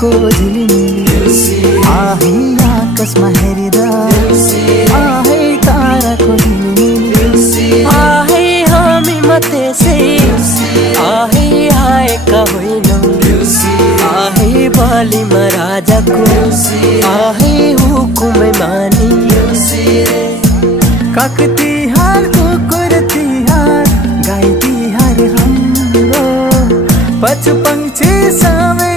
को झिलिमिली आहे आकाशमा हेरिदा आहे ताराको झिलिमिली आहे हामी त्यसै आहे आएका होइनौं आहे बलिमा राजाको आहे हुकुमै मानी काग तिहार कुकुर तिहार गाई तिहार हाम्रो पशु पंक्षी सबै